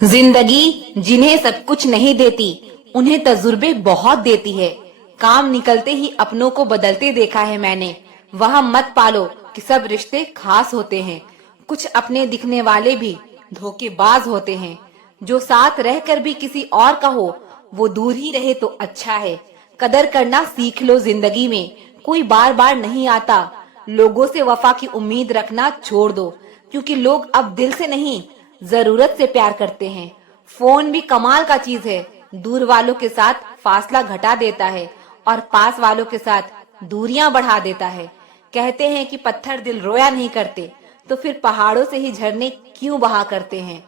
जिंदगी जिन्हें सब कुछ नहीं देती, उन्हें तजुर्बे बहुत देती है। काम निकलते ही अपनों को बदलते देखा है मैंने। वह मत पालो कि सब रिश्ते खास होते हैं। कुछ अपने दिखने वाले भी धोखेबाज होते हैं। जो साथ रहकर भी किसी और का हो, वो दूर ही रहे तो अच्छा है। कदर करना सीख लो जिंदगी में, कोई बार बार नहीं आता। लोगों से वफा की उम्मीद रखना छोड़ दो, क्योंकि लोग अब दिल से नहीं, जरूरत से प्यार करते हैं। फोन भी कमाल का चीज है, दूर वालों के साथ फासला घटा देता है और पास वालों के साथ दूरियां बढ़ा देता है। कहते हैं कि पत्थर दिल रोया नहीं करते, तो फिर पहाड़ों से ही झरने क्यों बहा करते हैं।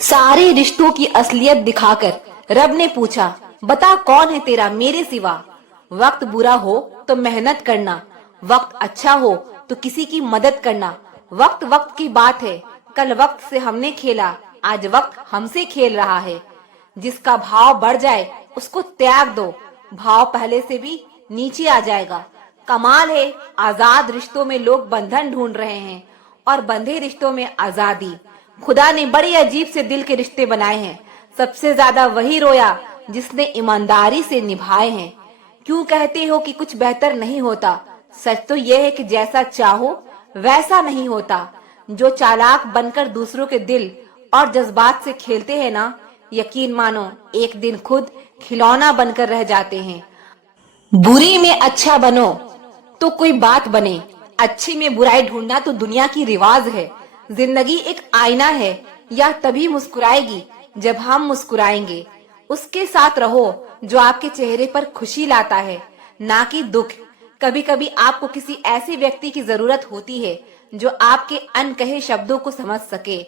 सारे रिश्तों की असलियत दिखाकर रब ने पूछा, बता कौन है तेरा मेरे सिवा। वक्त बुरा हो तो मेहनत करना, वक्त अच्छा हो तो किसी की मदद करना। वक्त वक्त की बात है, कल वक्त से हमने खेला, आज वक्त हमसे खेल रहा है। जिसका भाव बढ़ जाए उसको त्याग दो, भाव पहले से भी नीचे आ जाएगा। कमाल है, आजाद रिश्तों में लोग बंधन ढूंढ रहे हैं और बंधे रिश्तों में आजादी। खुदा ने बड़ी अजीब से दिल के रिश्ते बनाए हैं। सबसे ज्यादा वही रोया जिसने ईमानदारी से निभाए हैं। क्यों कहते हो कि कुछ बेहतर नहीं होता? सच तो यह है कि जैसा चाहो वैसा नहीं होता। जो चालाक बनकर दूसरों के दिल और जज्बात से खेलते हैं ना, यकीन मानो एक दिन खुद खिलौना बनकर रह जाते हैं। बुरी में अच्छा बनो तो कोई बात बने, अच्छी में बुराई ढूंढना तो दुनिया की रिवाज है। जिंदगी एक आईना है, यह तभी मुस्कुराएगी जब हम मुस्कुराएंगे। उसके साथ रहो जो आपके चेहरे पर खुशी लाता है, ना कि दुख। कभी कभी आपको किसी ऐसे व्यक्ति की जरूरत होती है जो आपके अनकहे शब्दों को समझ सके।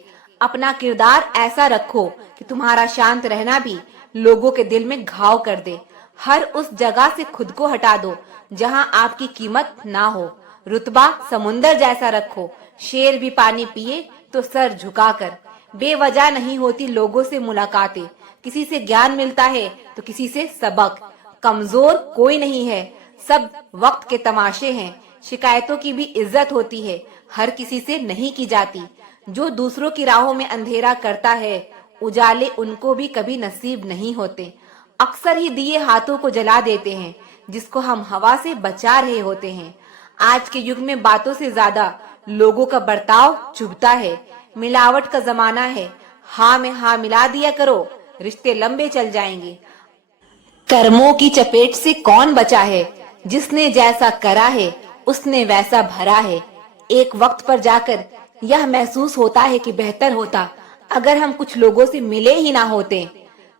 अपना किरदार ऐसा रखो कि तुम्हारा शांत रहना भी लोगों के दिल में घाव कर दे। हर उस जगह से खुद को हटा दो जहां आपकी कीमत ना हो। रुतबा समुंदर जैसा रखो, शेर भी पानी पिए तो सर झुकाकर। बेवजह नहीं होती लोगों से मुलाकातें, किसी से ज्ञान मिलता है तो किसी से सबक। कमजोर कोई नहीं है, सब वक्त के तमाशे हैं। शिकायतों की भी इज्जत होती है, हर किसी से नहीं की जाती। जो दूसरों की राहों में अंधेरा करता है, उजाले उनको भी कभी नसीब नहीं होते। अक्सर ही दिए हाथों को जला देते हैं जिसको हम हवा से बचा रहे होते हैं। आज के युग में बातों से ज्यादा लोगों का बर्ताव चुभता है। मिलावट का जमाना है, हाँ में हाँ मिला दिया करो, रिश्ते लंबे चल जाएंगे। कर्मों की चपेट से कौन बचा है? जिसने जैसा करा है उसने वैसा भरा है। एक वक्त पर जाकर यह महसूस होता है कि बेहतर होता अगर हम कुछ लोगों से मिले ही ना होते।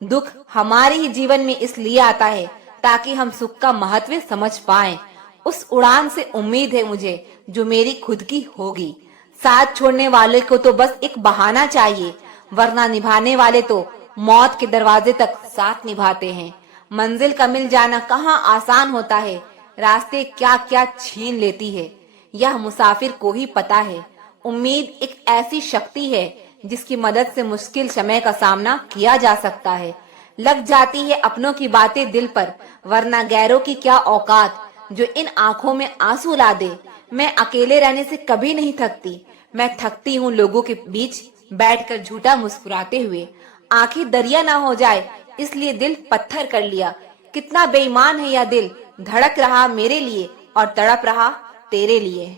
दुख हमारे ही जीवन में इसलिए आता है ताकि हम सुख का महत्व समझ पाएं। उस उड़ान से उम्मीद है मुझे जो मेरी खुद की होगी। साथ छोड़ने वाले को तो बस एक बहाना चाहिए, वरना निभाने वाले तो मौत के दरवाजे तक साथ निभाते हैं। मंजिल का मिल जाना कहाँ आसान होता है, रास्ते क्या क्या छीन लेती है, यह मुसाफिर को ही पता है। उम्मीद एक ऐसी शक्ति है जिसकी मदद से मुश्किल समय का सामना किया जा सकता है। लग जाती है अपनों की बातें दिल पर, वरना गैरों की क्या औकात जो इन आंखों में आंसू ला दे। मैं अकेले रहने से कभी नहीं थकती, मैं थकती हूँ लोगों के बीच बैठकर झूठा मुस्कुराते हुए। आंखें दरिया ना हो जाए इसलिए दिल पत्थर कर लिया। कितना बेईमान है यह दिल, धड़क रहा मेरे लिए और तड़प रहा तेरे लिए।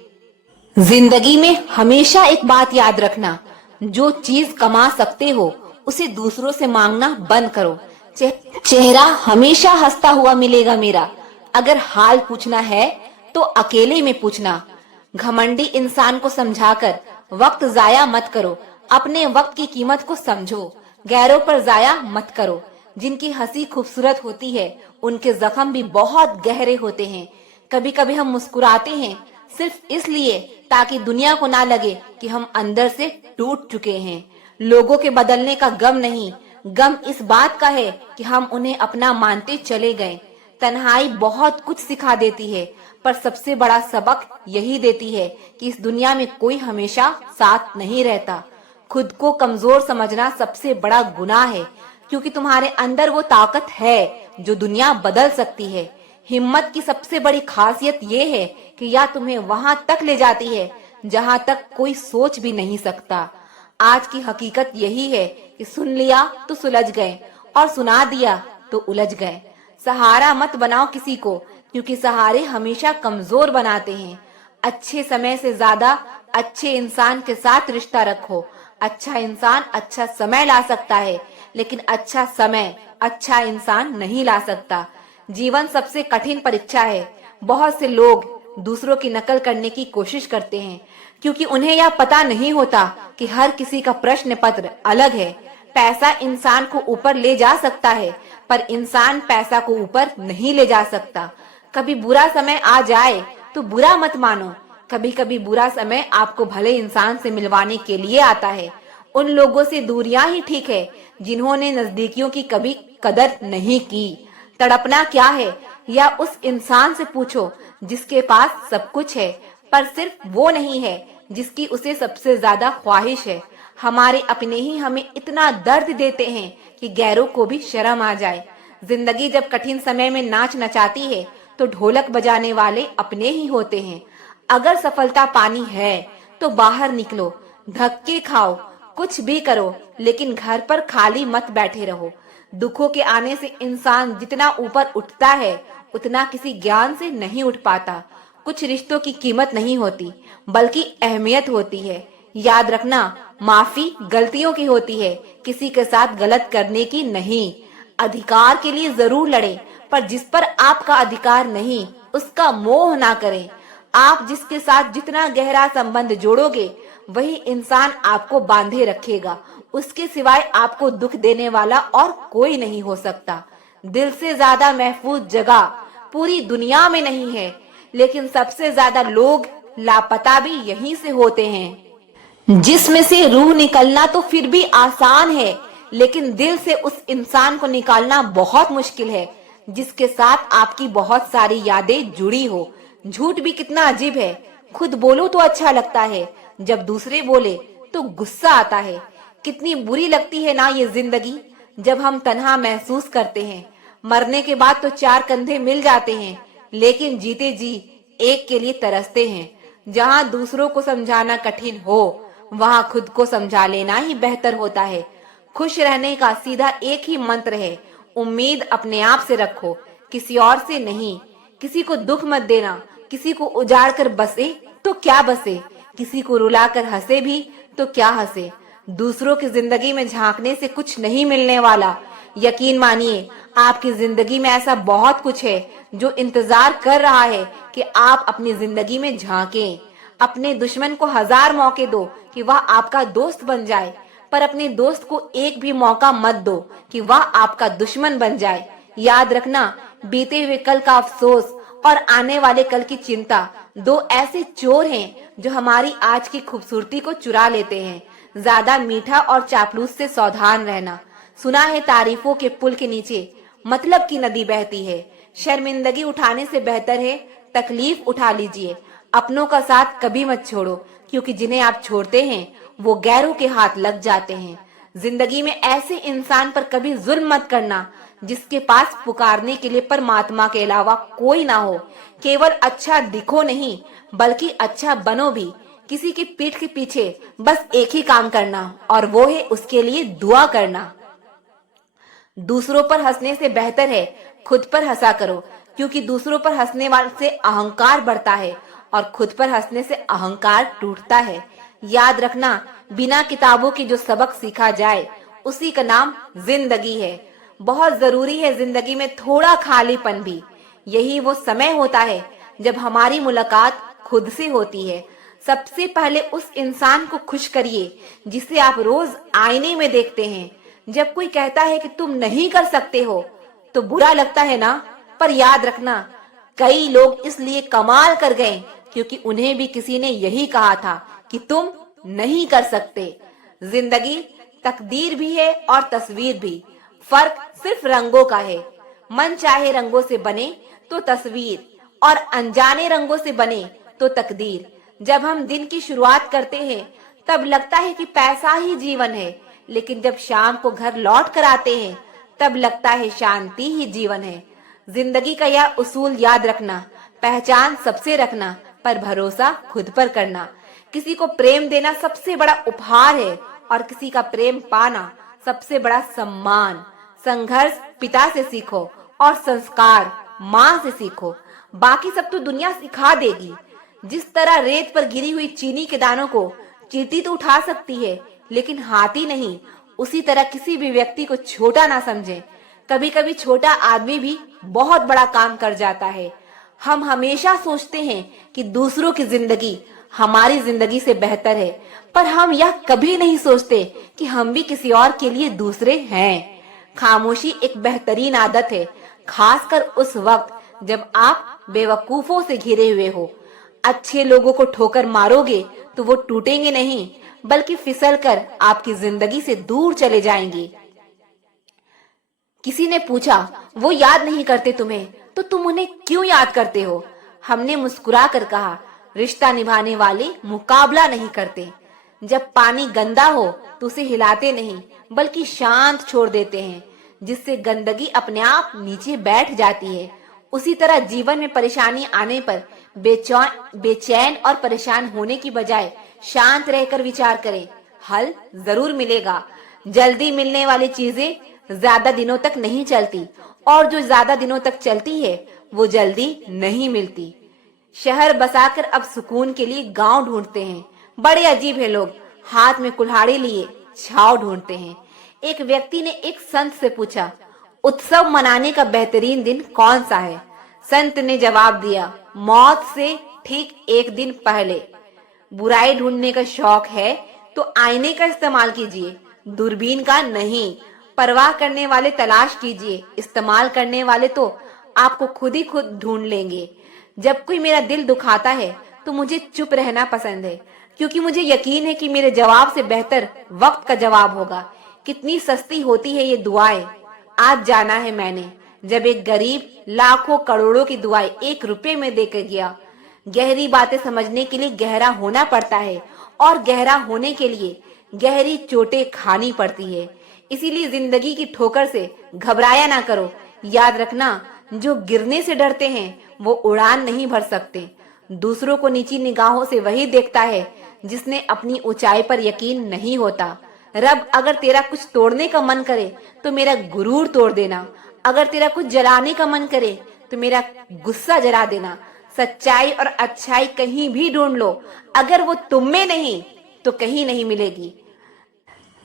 जिंदगी में हमेशा एक बात याद रखना, जो चीज कमा सकते हो उसे दूसरों से मांगना बंद करो। चेहरा हमेशा हंसता हुआ मिलेगा मेरा। अगर हाल पूछना है तो अकेले में पूछना। घमंडी इंसान को समझाकर वक्त जाया मत करो, अपने वक्त की कीमत को समझो। गैरों पर जाया मत करो। जिनकी हंसी खूबसूरत होती है उनके जख्म भी बहुत गहरे होते हैं। कभी कभी हम मुस्कुराते हैं सिर्फ इसलिए ताकि दुनिया को ना लगे कि हम अंदर से टूट चुके हैं। लोगों के बदलने का गम नहीं, गम इस बात का है कि हम उन्हें अपना मानते चले गए। तन्हाई बहुत कुछ सिखा देती है, पर सबसे बड़ा सबक यही देती है कि इस दुनिया में कोई हमेशा साथ नहीं रहता। खुद को कमजोर समझना सबसे बड़ा गुनाह है, क्योंकि तुम्हारे अंदर वो ताकत है जो दुनिया बदल सकती है। हिम्मत की सबसे बड़ी खासियत ये है कि यह तुम्हें वहां तक ले जाती है जहां तक कोई सोच भी नहीं सकता। आज की हकीकत यही है कि सुन लिया तो सुलझ गए और सुना दिया तो उलझ गए। सहारा मत बनाओ किसी को, क्योंकि सहारे हमेशा कमजोर बनाते हैं। अच्छे समय से ज्यादा अच्छे इंसान के साथ रिश्ता रखो। अच्छा इंसान अच्छा समय ला सकता है, लेकिन अच्छा समय अच्छा इंसान नहीं ला सकता। जीवन सबसे कठिन परीक्षा है। बहुत से लोग दूसरों की नकल करने की कोशिश करते हैं, क्योंकि उन्हें यह पता नहीं होता कि हर किसी का प्रश्न पत्र अलग है। पैसा इंसान को ऊपर ले जा सकता है, पर इंसान पैसा को ऊपर नहीं ले जा सकता। कभी बुरा समय आ जाए तो बुरा मत मानो। कभी कभी बुरा समय आपको भले इंसान से मिलवाने के लिए आता है। उन लोगों से दूरियां ही ठीक है जिन्होंने नजदीकियों की कभी कदर नहीं की। तड़पना क्या है, या उस इंसान से पूछो जिसके पास सब कुछ है, पर सिर्फ वो नहीं है जिसकी उसे सबसे ज्यादा ख्वाहिश है। हमारे अपने ही हमें इतना दर्द देते हैं कि गैरों को भी शर्म आ जाए। जिंदगी जब कठिन समय में नाच नचाती है तो ढोलक बजाने वाले अपने ही होते हैं। अगर सफलता पानी है तो बाहर निकलो, धक्के खाओ, कुछ भी करो, लेकिन घर पर खाली मत बैठे रहो। दुखों के आने से इंसान जितना ऊपर उठता है उतना किसी ज्ञान से नहीं उठ पाता। कुछ रिश्तों की कीमत नहीं होती, बल्कि अहमियत होती है। याद रखना, माफी गलतियों की होती है, किसी के साथ गलत करने की नहीं। अधिकार के लिए जरूर लड़ें, पर जिस पर आपका अधिकार नहीं उसका मोह ना करें। आप जिसके साथ जितना गहरा संबंध जोड़ोगे वही इंसान आपको बांधे रखेगा। उसके सिवाय आपको दुख देने वाला और कोई नहीं हो सकता। दिल से ज्यादा महफूज जगह पूरी दुनिया में नहीं है, लेकिन सबसे ज्यादा लोग लापता भी यहीं से होते हैं। जिसमें से रूह निकलना तो फिर भी आसान है, लेकिन दिल से उस इंसान को निकालना बहुत मुश्किल है जिसके साथ आपकी बहुत सारी यादें जुड़ी हो। झूठ भी कितना अजीब है। खुद बोलो तो अच्छा लगता है, जब दूसरे बोले तो गुस्सा आता है। कितनी बुरी लगती है ना ये जिंदगी, जब हम तन्हा महसूस करते हैं। मरने के बाद तो चार कंधे मिल जाते हैं, लेकिन जीते जी एक के लिए तरसते हैं। जहाँ दूसरों को समझाना कठिन हो, वहाँ खुद को समझा लेना ही बेहतर होता है। खुश रहने का सीधा एक ही मंत्र है, उम्मीद अपने आप से रखो, किसी और से नहीं। किसी को दुख मत देना। किसी को उजाड़ कर बसे तो क्या बसे, किसी को रुलाकर हंसे भी तो क्या हंसे। दूसरों की जिंदगी में झांकने से कुछ नहीं मिलने वाला। यकीन मानिए, आपकी जिंदगी में ऐसा बहुत कुछ है जो इंतजार कर रहा है कि आप अपनी जिंदगी में झांकें। अपने दुश्मन को 1000 मौके दो कि वह आपका दोस्त बन जाए, पर अपने दोस्त को एक भी मौका मत दो कि वह आपका दुश्मन बन जाए। याद रखना, बीते हुए कल का अफसोस और आने वाले कल की चिंता दो ऐसे चोर हैं जो हमारी आज की खूबसूरती को चुरा लेते हैं। ज्यादा मीठा और चापलूस से सावधान रहना। सुना है तारीफों के पुल के नीचे मतलब की नदी बहती है। शर्मिंदगी उठाने से बेहतर है तकलीफ उठा लीजिए। अपनों का साथ कभी मत छोड़ो, क्योंकि जिन्हें आप छोड़ते हैं वो गैरों के हाथ लग जाते हैं। जिंदगी में ऐसे इंसान पर कभी जुल्म मत करना जिसके पास पुकारने के लिए परमात्मा के अलावा कोई ना हो। केवल अच्छा दिखो नहीं, बल्कि अच्छा बनो भी। किसी की पीठ के पीछे बस एक ही काम करना, और वो है उसके लिए दुआ करना। दूसरों पर हंसने से बेहतर है खुद पर हंसा करो, क्योंकि दूसरों पर हंसने वाले से अहंकार बढ़ता है और खुद पर हंसने से अहंकार टूटता है। याद रखना, बिना किताबों की जो सबक सीखा जाए उसी का नाम जिंदगी है। बहुत जरूरी है जिंदगी में थोड़ा खालीपन भी। यही वो समय होता है जब हमारी मुलाकात खुद से होती है। सबसे पहले उस इंसान को खुश करिए जिसे आप रोज आईने में देखते हैं। जब कोई कहता है कि तुम नहीं कर सकते हो तो बुरा लगता है ना, पर याद रखना, कई लोग इसलिए कमाल कर गए क्योंकि उन्हें भी किसी ने यही कहा था कि तुम नहीं कर सकते। जिंदगी तकदीर भी है और तस्वीर भी, फर्क सिर्फ रंगों का है। मन चाहे रंगों से बने तो तस्वीर, और अनजाने रंगों से बने तो तकदीर। जब हम दिन की शुरुआत करते हैं तब लगता है कि पैसा ही जीवन है, लेकिन जब शाम को घर लौट कर आते हैं तब लगता है शांति ही जीवन है। जिंदगी का यह उसूल याद रखना, पहचान सबसे रखना, पर भरोसा खुद पर करना। किसी को प्रेम देना सबसे बड़ा उपहार है और किसी का प्रेम पाना सबसे बड़ा सम्मान। संघर्ष पिता से सीखो और संस्कार माँ से सीखो। बाकी सब तो दुनिया सिखा देगी। जिस तरह रेत पर गिरी हुई चीनी के दानों को चींटी तो उठा सकती है, लेकिन हाथी नहीं, उसी तरह किसी भी व्यक्ति को छोटा ना समझें। कभी कभी छोटा आदमी भी बहुत बड़ा काम कर जाता है। हम हमेशा सोचते हैं कि दूसरों की जिंदगी हमारी जिंदगी से बेहतर है, पर हम यह कभी नहीं सोचते कि हम भी किसी और के लिए दूसरे हैं। खामोशी एक बेहतरीन आदत है, खासकर उस वक्त जब आप बेवकूफों से घिरे हुए हो। अच्छे लोगों को ठोकर मारोगे तो वो टूटेंगे नहीं, बल्कि फिसलकर आपकी जिंदगी से दूर चले जाएंगे। किसी ने पूछा, वो याद नहीं करते तुम्हें, तो तुम उन्हें क्यों याद करते हो? हमने मुस्कुरा कर कहा, रिश्ता निभाने वाले मुकाबला नहीं करते। जब पानी गंदा हो तो उसे हिलाते नहीं, बल्कि शांत छोड़ देते हैं, जिससे गंदगी अपने आप नीचे बैठ जाती है। उसी तरह जीवन में परेशानी आने पर बेचैन और परेशान होने की बजाय शांत रहकर विचार करें, हल जरूर मिलेगा। जल्दी मिलने वाली चीजें ज्यादा दिनों तक नहीं चलती, और जो ज्यादा दिनों तक चलती है वो जल्दी नहीं मिलती। शहर बसाकर अब सुकून के लिए गांव ढूंढते हैं। बड़े अजीब है लोग, हाथ में कुल्हाड़ी लिए छाव ढूंढते हैं। एक व्यक्ति ने एक संत से पूछा, उत्सव मनाने का बेहतरीन दिन कौन सा है? संत ने जवाब दिया, मौत से ठीक एक दिन पहले। बुराई ढूंढने का शौक है तो आईने का इस्तेमाल कीजिए, दूरबीन का नहीं। परवाह करने वाले तलाश कीजिए, इस्तेमाल करने वाले तो आपको खुद ही खुद ढूंढ लेंगे। जब कोई मेरा दिल दुखाता है तो मुझे चुप रहना पसंद है, क्योंकि मुझे यकीन है कि मेरे जवाब से बेहतर वक्त का जवाब होगा। कितनी सस्ती होती है ये दुआएं। आज जाना है मैंने, जब एक गरीब लाखों करोड़ों की दुआएं 1 रुपए में देकर गया। गहरी बातें समझने के लिए गहरा होना पड़ता है, और गहरा होने के लिए गहरी चोटें खानी पड़ती है। इसीलिए जिंदगी की ठोकर से घबराया ना करो। याद रखना, जो गिरने से डरते हैं वो उड़ान नहीं भर सकते। दूसरों को नीची निगाहों से वही देखता है जिसने अपनी ऊंचाई पर यकीन नहीं होता। रब, अगर तेरा कुछ तोड़ने का मन करे तो मेरा गुरूर तोड़ देना। अगर तेरा कुछ जलाने का मन करे तो मेरा गुस्सा जला देना। सच्चाई और अच्छाई कहीं भी ढूंढ लो, अगर वो तुम में नहीं तो कहीं नहीं मिलेगी।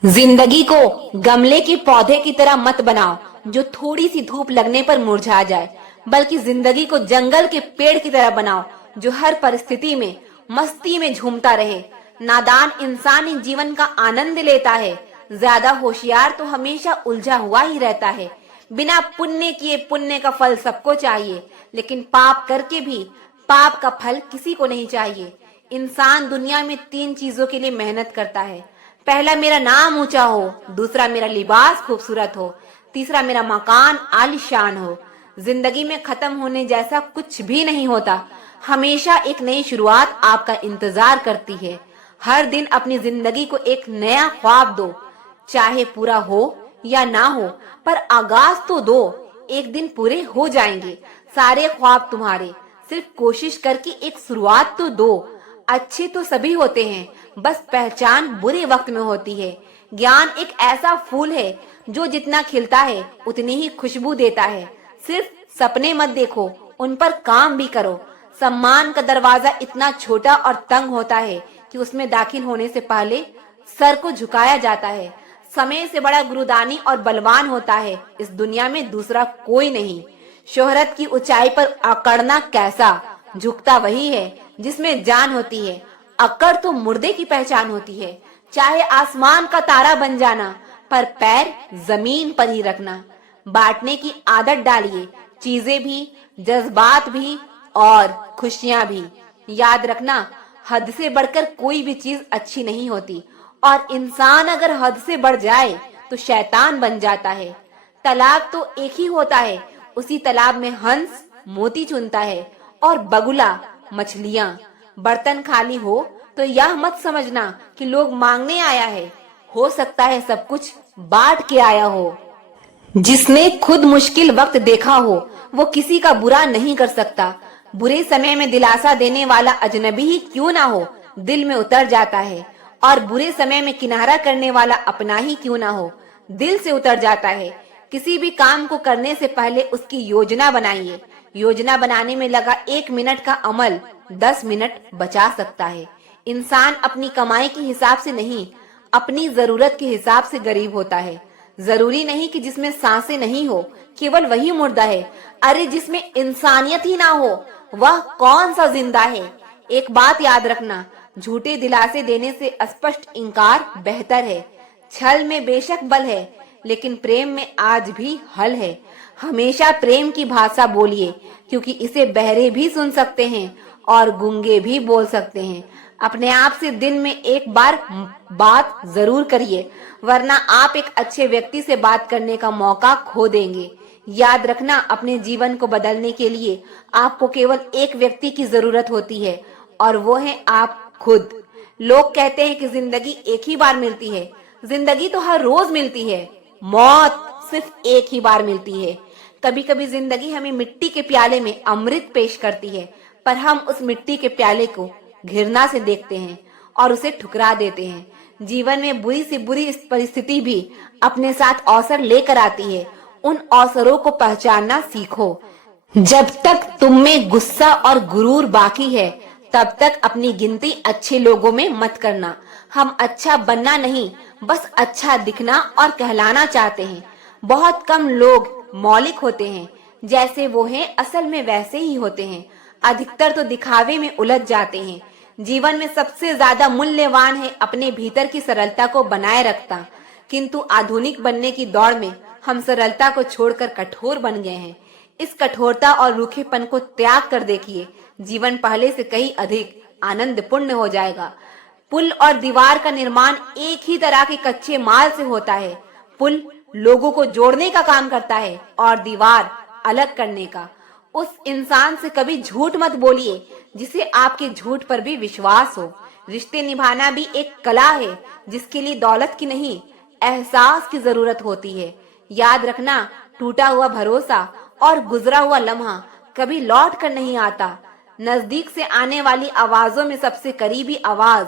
जिंदगी को गमले के पौधे की तरह मत बनाओ जो थोड़ी सी धूप लगने पर मुरझा जाए, बल्कि जिंदगी को जंगल के पेड़ की तरह बनाओ जो हर परिस्थिति में मस्ती में झूमता रहे। नादान इंसान ही जीवन का आनंद लेता है, ज्यादा होशियार तो हमेशा उलझा हुआ ही रहता है। बिना पुण्य किए पुण्य का फल सबको चाहिए, लेकिन पाप करके भी पाप का फल किसी को नहीं चाहिए। इंसान दुनिया में 3 चीजों के लिए मेहनत करता है। पहला, मेरा नाम ऊंचा हो। दूसरा, मेरा लिबास खूबसूरत हो। तीसरा, मेरा मकान आलीशान हो। जिंदगी में खत्म होने जैसा कुछ भी नहीं होता। हमेशा एक नई शुरुआत आपका इंतजार करती है। हर दिन अपनी जिंदगी को एक नया ख्वाब दो, चाहे पूरा हो या ना हो, पर आगाज तो दो। एक दिन पूरे हो जाएंगे सारे ख्वाब तुम्हारे। सिर्फ कोशिश करके एक शुरुआत तो दो। अच्छे तो सभी होते हैं, बस पहचान बुरे वक्त में होती है। ज्ञान एक ऐसा फूल है जो जितना खिलता है उतनी ही खुशबू देता है। सिर्फ सपने मत देखो, उन पर काम भी करो। सम्मान का दरवाजा इतना छोटा और तंग होता है कि उसमें दाखिल होने से पहले सर को झुकाया जाता है। समय से बड़ा गुरुदानी और बलवान होता है इस दुनिया में दूसरा कोई नहीं। शोहरत की ऊंचाई पर अकड़ना कैसा, झुकता वही है जिसमें जान होती है। अकड़ तो मुर्दे की पहचान होती है। चाहे आसमान का तारा बन जाना, पर पैर जमीन पर ही रखना। बांटने की आदत डालिए, चीजें भी, जज्बात भी और खुशियां भी। याद रखना, हद से बढ़कर कोई भी चीज अच्छी नहीं होती, और इंसान अगर हद से बढ़ जाए तो शैतान बन जाता है। तालाब तो एक ही होता है, उसी तालाब में हंस मोती चुनता है और बगुला मछलियां। बर्तन खाली हो तो यह मत समझना कि लोग मांगने आया है, हो सकता है सब कुछ बांट के आया हो। जिसने खुद मुश्किल वक्त देखा हो वो किसी का बुरा नहीं कर सकता। बुरे समय में दिलासा देने वाला अजनबी ही क्यों ना हो, दिल में उतर जाता है। और बुरे समय में किनारा करने वाला अपना ही क्यों ना हो, दिल से उतर जाता है। किसी भी काम को करने से पहले उसकी योजना बनाइए। योजना बनाने में लगा 1 मिनट का अमल 10 मिनट बचा सकता है। इंसान अपनी कमाई के हिसाब से नहीं, अपनी जरूरत के हिसाब से गरीब होता है। जरूरी नहीं कि जिसमें सांसें नहीं हो केवल वही मुर्दा है। अरे जिसमें इंसानियत ही ना हो वह कौन सा जिंदा है। एक बात याद रखना, झूठे दिलासे देने से स्पष्ट इनकार बेहतर है। छल में बेशक बल है, लेकिन प्रेम में आज भी हल है। हमेशा प्रेम की भाषा बोलिए, क्योंकि इसे बहरे भी सुन सकते हैं और गूंगे भी बोल सकते हैं। अपने आप से दिन में एक बार बात जरूर करिए, वरना आप एक अच्छे व्यक्ति से बात करने का मौका खो देंगे। याद रखना, अपने जीवन को बदलने के लिए आपको केवल एक व्यक्ति की जरूरत होती है, और वो है आप खुद। लोग कहते हैं कि जिंदगी एक ही बार मिलती है। जिंदगी तो हर रोज मिलती है, मौत सिर्फ एक ही बार मिलती है। कभी कभी जिंदगी हमें मिट्टी के प्याले में अमृत पेश करती है, पर हम उस मिट्टी के प्याले को घृणा से देखते हैं और उसे ठुकरा देते हैं। जीवन में बुरी से बुरी परिस्थिति भी अपने साथ अवसर लेकर आती है। उन अवसरों को पहचानना सीखो। जब तक तुम में गुस्सा और गुरूर बाकी है, तब तक अपनी गिनती अच्छे लोगों में मत करना। हम अच्छा बनना नहीं, बस अच्छा दिखना और कहलाना चाहते हैं। बहुत कम लोग मौलिक होते हैं, जैसे वो हैं असल में वैसे ही होते हैं। अधिकतर तो दिखावे में उलझ जाते हैं। जीवन में सबसे ज्यादा मूल्यवान है अपने भीतर की सरलता को बनाए रखता। किंतु आधुनिक बनने की दौड़ में हम सरलता को छोड़कर कठोर बन गए हैं। इस कठोरता और रूखेपन को त्याग कर देखिए, जीवन पहले से कहीं अधिक आनंदपूर्ण हो जाएगा। पुल और दीवार का निर्माण एक ही तरह के कच्चे माल से होता है। पुल लोगों को जोड़ने का काम करता है और दीवार अलग करने का। उस इंसान से कभी झूठ मत बोलिए जिसे आपके झूठ पर भी विश्वास हो। रिश्ते निभाना भी एक कला है, जिसके लिए दौलत की नहीं, एहसास की जरूरत होती है। याद रखना, टूटा हुआ भरोसा और गुजरा हुआ लम्हा कभी लौट कर नहीं आता। नजदीक से आने वाली आवाजों में सबसे करीबी आवाज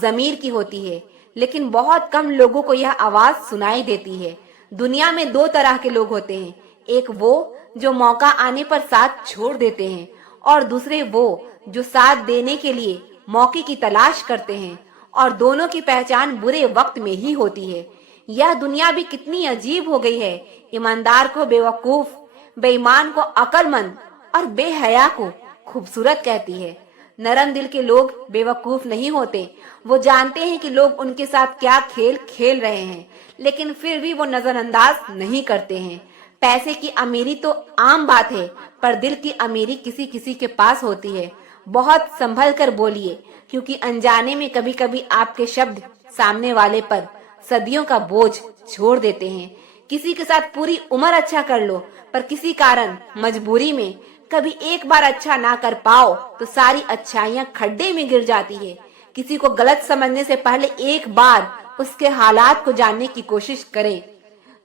जमीर की होती है, लेकिन बहुत कम लोगों को यह आवाज सुनाई देती है। दुनिया में 2 तरह के लोग होते हैं, एक वो जो मौका आने पर साथ छोड़ देते हैं, और दूसरे वो जो साथ देने के लिए मौके की तलाश करते हैं। और दोनों की पहचान बुरे वक्त में ही होती है। यह दुनिया भी कितनी अजीब हो गई है। ईमानदार को बेवकूफ, बेईमान को अक्लमंद और बेहया को खूबसूरत कहती है। नरम दिल के लोग बेवकूफ नहीं होते। वो जानते हैं कि लोग उनके साथ क्या खेल खेल रहे हैं, लेकिन फिर भी वो नजरअंदाज नहीं करते हैं। पैसे की अमीरी तो आम बात है, पर दिल की अमीरी किसी किसी के पास होती है। बहुत संभल कर बोलिए, क्योंकि अनजाने में कभी कभी आपके शब्द सामने वाले पर सदियों का बोझ छोड़ देते हैं। किसी के साथ पूरी उम्र अच्छा कर लो, पर किसी कारण मजबूरी में कभी एक बार अच्छा ना कर पाओ तो सारी अच्छाइयां खड्डे में गिर जाती है। किसी को गलत समझने से पहले एक बार उसके हालात को जानने की कोशिश करें।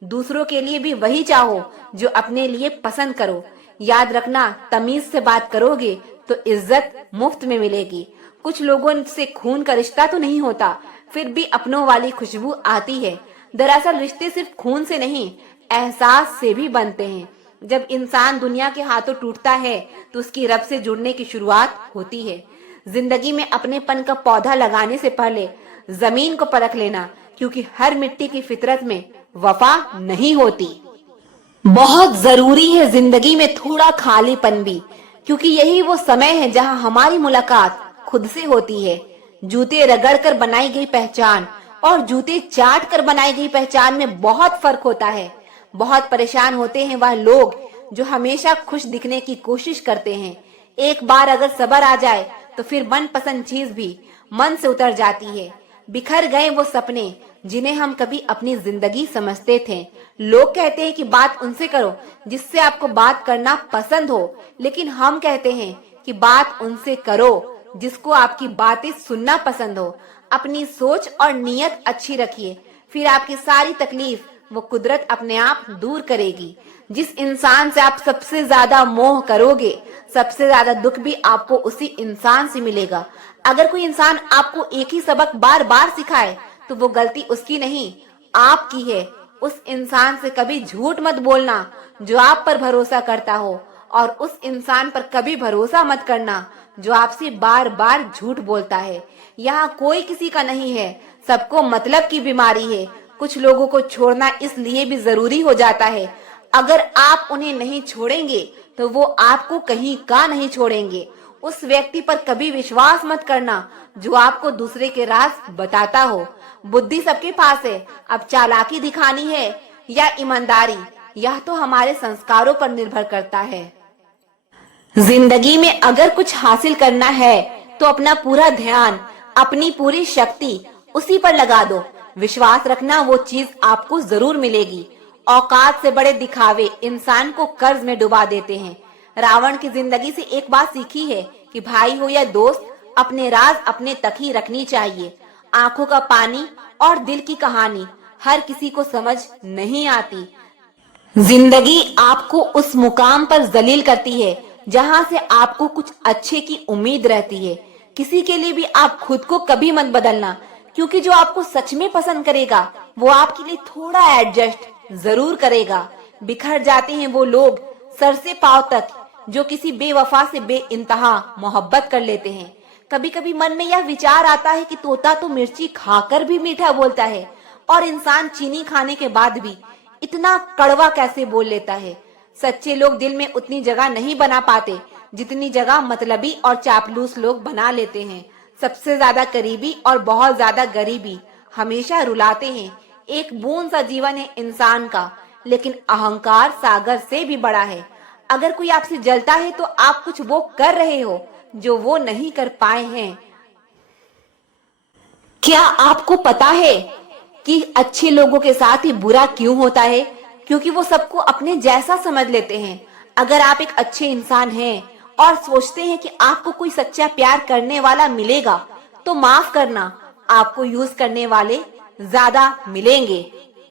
दूसरों के लिए भी वही चाहो जो अपने लिए पसंद करो। याद रखना, तमीज से बात करोगे तो इज्जत मुफ्त में मिलेगी। कुछ लोगों से खून का रिश्ता तो नहीं होता, फिर भी अपनों वाली खुशबू आती है। दरअसल रिश्ते सिर्फ खून से नहीं, एहसास से भी बनते हैं। जब इंसान दुनिया के हाथों टूटता है तो उसकी रब से जुड़ने की शुरुआत होती है। जिंदगी में अपनेपन का पौधा लगाने से पहले जमीन को परख लेना, क्योंकि हर मिट्टी की फितरत में वफा नहीं होती। बहुत जरूरी है जिंदगी में थोड़ा खालीपन भी, क्योंकि यही वो समय है जहां हमारी मुलाकात खुद से होती है। जूते रगड़ कर बनाई गई पहचान और जूते चाट कर बनाई गई पहचान में बहुत फर्क होता है। बहुत परेशान होते हैं वह लोग जो हमेशा खुश दिखने की कोशिश करते हैं। एक बार अगर सब्र आ जाए तो फिर मनपसंद चीज भी मन से उतर जाती है। बिखर गए वो सपने जिन्हें हम कभी अपनी जिंदगी समझते थे। लोग कहते हैं कि बात उनसे करो जिससे आपको बात करना पसंद हो, लेकिन हम कहते हैं कि बात उनसे करो जिसको आपकी बातें सुनना पसंद हो। अपनी सोच और नीयत अच्छी रखिए, फिर आपकी सारी तकलीफ वो कुदरत अपने आप दूर करेगी। जिस इंसान से आप सबसे ज्यादा मोह करोगे, सबसे ज्यादा दुख भी आपको उसी इंसान से मिलेगा। अगर कोई इंसान आपको एक ही सबक बार बार सिखाए तो वो गलती उसकी नहीं, आपकी है। उस इंसान से कभी झूठ मत बोलना जो आप पर भरोसा करता हो, और उस इंसान पर कभी भरोसा मत करना जो आपसे बार बार झूठ बोलता है। यहाँ कोई किसी का नहीं है, सबको मतलब की बीमारी है। कुछ लोगों को छोड़ना इसलिए भी जरूरी हो जाता है, अगर आप उन्हें नहीं छोड़ेंगे तो वो आपको कहीं का नहीं छोड़ेंगे। उस व्यक्ति पर कभी विश्वास मत करना जो आपको दूसरे के राज बताता हो। बुद्धि सबके पास है, अब चालाकी दिखानी है या ईमानदारी, यह तो हमारे संस्कारों पर निर्भर करता है। जिंदगी में अगर कुछ हासिल करना है तो अपना पूरा ध्यान, अपनी पूरी शक्ति उसी पर लगा दो। विश्वास रखना, वो चीज आपको जरूर मिलेगी। औकात से बड़े दिखावे इंसान को कर्ज में डुबा देते हैं। रावण की जिंदगी से एक बात सीखी है कि भाई हो या दोस्त, अपने राज अपने तक ही रखनी चाहिए। आंखों का पानी और दिल की कहानी हर किसी को समझ नहीं आती। जिंदगी आपको उस मुकाम पर जलील करती है जहां से आपको कुछ अच्छे की उम्मीद रहती है। किसी के लिए भी आप खुद को कभी मत बदलना, क्योंकि जो आपको सच में पसंद करेगा वो आपके लिए थोड़ा एडजस्ट जरूर करेगा। बिखर जाते हैं वो लोग सर से पांव तक जो किसी बेवफा से बेइंतहा मोहब्बत कर लेते हैं। कभी कभी मन में यह विचार आता है कि तोता तो मिर्ची खाकर भी मीठा बोलता है, और इंसान चीनी खाने के बाद भी इतना कड़वा कैसे बोल लेता है। सच्चे लोग दिल में उतनी जगह नहीं बना पाते जितनी जगह मतलबी और चापलूस लोग बना लेते हैं। सबसे ज्यादा करीबी और बहुत ज्यादा गरीबी हमेशा रुलाते हैं। एक बूंद सा जीवन है इंसान का, लेकिन अहंकार सागर से भी बड़ा है। अगर कोई आपसे जलता है तो आप कुछ वो कर रहे हो जो वो नहीं कर पाए हैं। क्या आपको पता है कि अच्छे लोगों के साथ ही बुरा क्यों होता है? क्योंकि वो सबको अपने जैसा समझ लेते हैं। अगर आप एक अच्छे इंसान हैं और सोचते हैं कि आपको कोई सच्चा प्यार करने वाला मिलेगा, तो माफ करना, आपको यूज करने वाले ज्यादा मिलेंगे।